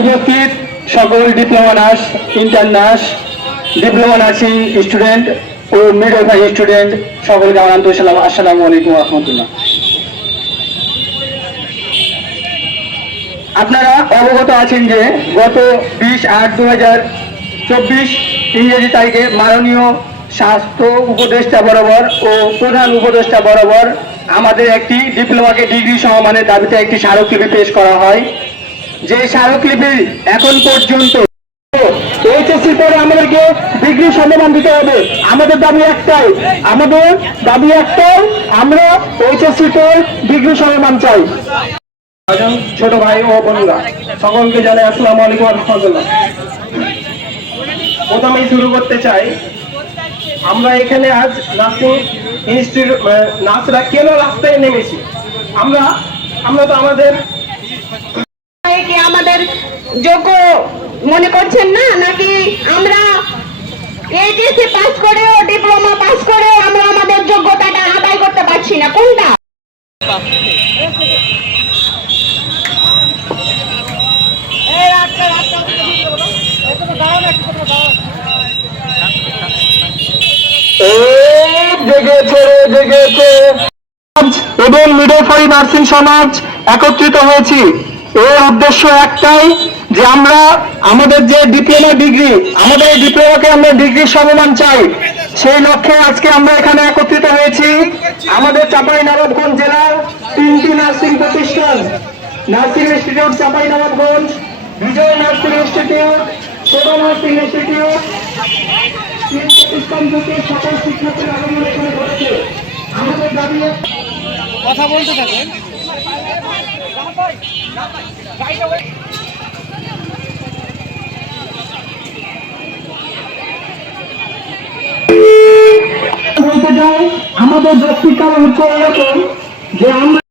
উপস্থিত সকল diploma nurse inter nurse, diploma nursing student ও midwifery student, সকলকে আমার সালাম, আসসালামু আলাইকুম রহমতুল্লাহ। আপনারা অবগত আছেন যে গত বিশ আট দু হাজার চব্বিশ ইংরেজি তারিখে মাননীয় স্বাস্থ্য উপদেষ্টা বরাবর ও প্রধান উপদেষ্টা বরাবর আমাদের একটি ডিপ্লোমাকে ডিগ্রি সমমানের দাবিতে একটি স্মারকলিপি পেশ করা হয়। যে স্মারকলিপি এখন পর্যন্ত এইচএসসি পরে আমাদেরকে ডিগ্রি সম্মান দিতে হবে। আমাদের দাবি একটাই, আমাদের দাবি একটাই, আমরা এইচএসসি পর ডিগ্রি সম্মান চাই। ছোট ভাই ও বোনরা, সকলকে জানাই আসসালামু আলাইকুম রহমতুল্লাহ। প্রথমেই শুরু করতে চাই, আমরা এখানে আজ নার্সিং ইনস্টিটিউট নার্সরা কেন রাস্তায় নেমেছি? আমরা আমরা তো আমাদের যোগ্য মনে করছেন না? নাকি আমরা এইচএসসি পাস করেও ডিপ্লোমা পাস করেও আমরা আমাদের যোগ্যতাটা আদায় করতে পারছি না? কোনটা? এবং মিডওয়াইফারি নার্সিং সমাজ একত্রিত হয়েছি। এর উদ্দেশ্য একটাই আমাদের যে ডিপ্লোমা ডিগ্রি আমাদের এই ডিপ্লোমাকে আমরা ডিগ্রির সমমান চাই। সেই লক্ষ্যে আজকে আমরা এখানে একত্রিত হয়েছি। আমাদের চাপাই নবাবগঞ্জ জেলার তিনটি নার্সিং প্রতিষ্ঠান। Nursing institute Chapai Nawabganj Bijoy nursing institute Seba nursing institute. কথা বলতে থাকেন। বলতে চাই আমাদের ব্যক্তিকাল হচ্ছে এরকম যে আমরা